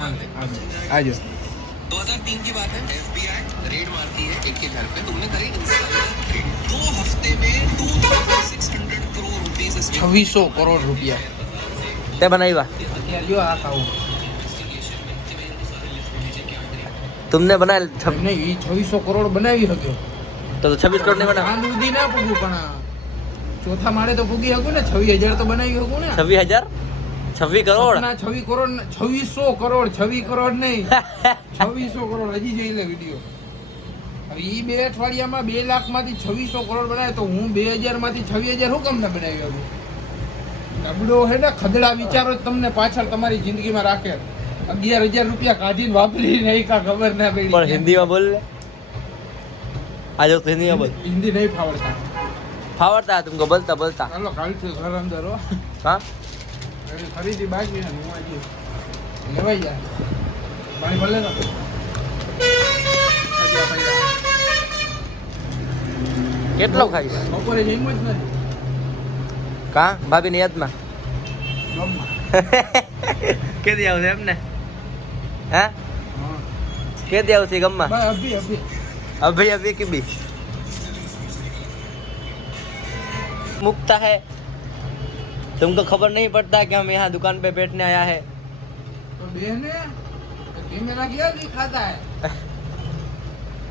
आजो 2003 की बात है, FBI रेड मारती है एक के घर पे। तुमने करी इंसाइडर ट्रेडिंग 2 हफ्ते में 2600 करोड़ रुपीस 2600 करोड़ रुपया તે બનાવ્યા અત્યારે જો આ ખાવું तुमने बनाया નહીં એ 2600 કરોડ બનાવી શક્યો तो 26 करोड़ नहीं बना ચાંદ ઉધી ના પૂગું પણ ચોથા માળે તો પૂગી શકું ને 26,000 તો બનાવી શકું ને 26 करोड़ ના 26 કરોડ 2600 કરોડ 26 કરોડ નહીં 2600 કરોડ હજી જોઈ લે વિડીયો હવે ઈ બે અઠવાડિયામાં 2 લાખ માંથી 2600 કરોડ બનાવે તો હું 2000 માંથી 26,000 હું કેમ ના બનાવી શકું નબળો હે ને ખદડા વિચારો જ તમને પાછળ તમારી જિંદગીમાં રાખે 11,000 રૂપિયા કાઢીને વાપરી નહીં કા ખબર ના પડી पर हिंदी में बोल ले आज तो हिंदी में बोल હિન્દી નહીં ફાવડતા फावड़ता है तुमको बोलता बोलता ચાલો કાલથી ઘર અંદર હો हाँ ખરીદી બાકી ને હું આજે લેવાઈ જાય પાણી ભલે ને કેટલો ખાઈશ બપોરે જઈમ જ નથી કા ભાભી ની યાદમાં ગમમાં કેદી આવશે એમને હે હા કેદી આવશે ગમમાં બસ અભી અભી अभी अभी की भी मुक्ता है तुमको खबर नहीं पड़ता कि हम यहाँ दुकान पे बैठने आया है तो बहने कैमरा क्या दिखाता है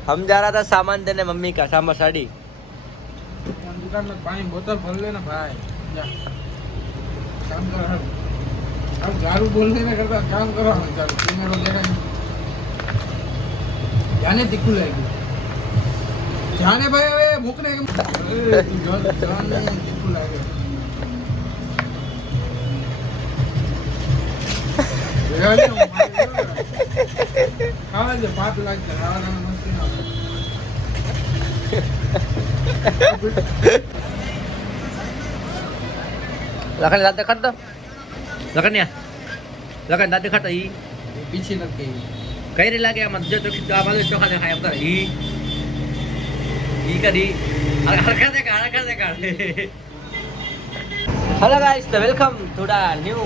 हम जा रहा था सामान देने मम्मी का सामा साड़ी दुकान में पानी बोतल भर लेना भाई जा काम कर अब गारू बोलने में करता काम करो चल कैमरा देखा जाने दिखू लगेगी जाने भाई अबे मुकने जाने दिखू लगेगा खावा दे 5 लाख खावा मस्ती ना लखन दांत खट दो लखन या लखन दांत खट ई पीछे लग गई कई रे लागे मत जो तो आ बाजू चोखा दिखाया उधर ई करी हरकत देखा हेलो गाइस तो welcome to the new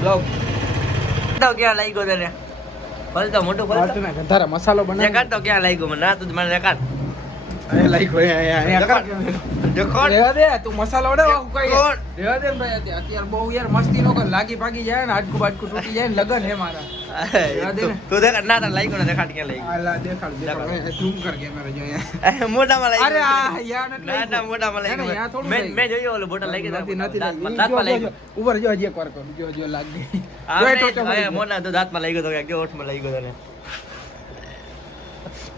blog तो क्या लाइक उधर बोल तो मोटो बोल ना गंधारा मसालो बना ये कर तो क्या लाइक मैं ना तुझ मैंने कर अरे लाइक हो यार देखो રેવા દે તું મસાલો વડે કોઈ કોણ? રેવા દે ને ભાઈ અત્યારે બહુ યાર મસ્તી નો કર લાગી પાકી જાય ને આજકુ બાજકુ તૂટી જાય ને લગન હે મારા तू देख ना तो लाइक ना दिखा क्या लाइक આલા દેખાડ ઝૂમ કર કેમેરા જો અહીંયા મોટા માં લાઈક અરે આ યાર નથી ના ના મોટા માં ના, ના, યા લાઈક થોડું મેં લાઈક. મેં જોયો ઓલો બોટલ લાગી નથી નથી દાંત માં જો લાગી ઉપર જો હજી એકવાર કર જો લાગ ગઈ આ જો એ ટોચો મેં મળી ગયો. મોના તો દાંત માં લાગ્યો તો કે ઓઠ માં લાગ્યો તને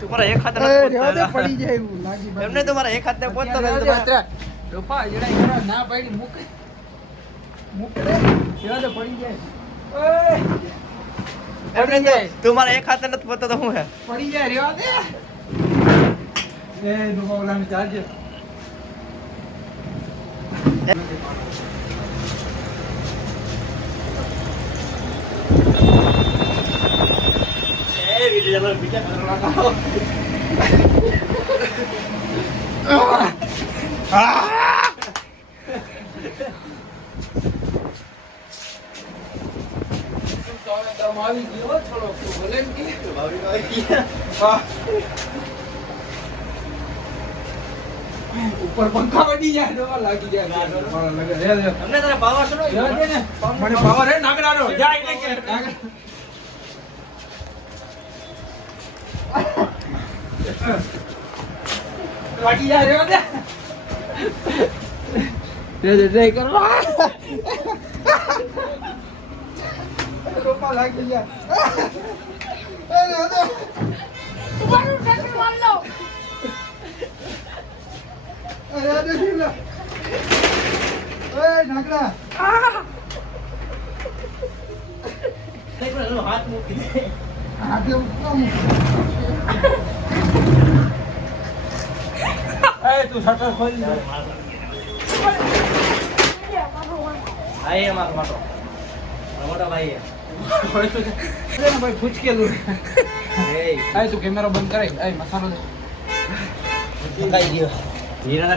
તમારા એક હાથ એ રેવા દે પડી જાય એવું લાગી ભાઈ. એમને તમારા એક હાથ ને પહોંચતો રેવા નથી દે, તમારા અત્યારે. ડોફા જડાઈ કરા ના પાડી મૂક મૂક રે રેવા દે પડી જાય ઓય એમને તો તમારા એક હાથ નથી પહોંચતો તો શું હે પડી જાય રેવા દે એ ડોફા ઓલાને ચાર્જર એ વિડિયો જબર બીજા કરવા લાગો આવી ગયો થોડો બોલે ને કે ઉપર પંખા વડી જાય ડોવા લાગી જાય અમને તારા પાવર શું મને પાવર હે નાગડાનો જાય ને કે લાગી જાય રેવા દે ટ્રાય કરવા રોપા લાગી ગયા એ રેવા દે તમારું ટ્રેક્ટર વાળ લો અરે આ દેખી લે એ નાગડા હાથ મૂકી આગે ઉકમ એ તું શટર ખોલી દે આઈ અમાર માટો મોટા ભાઈ લે ભાઈ ફૂચકે લો એ આ તું કેમેરો બંધ કરાઈ એ મસાલો દે કઈ ગયો હીરા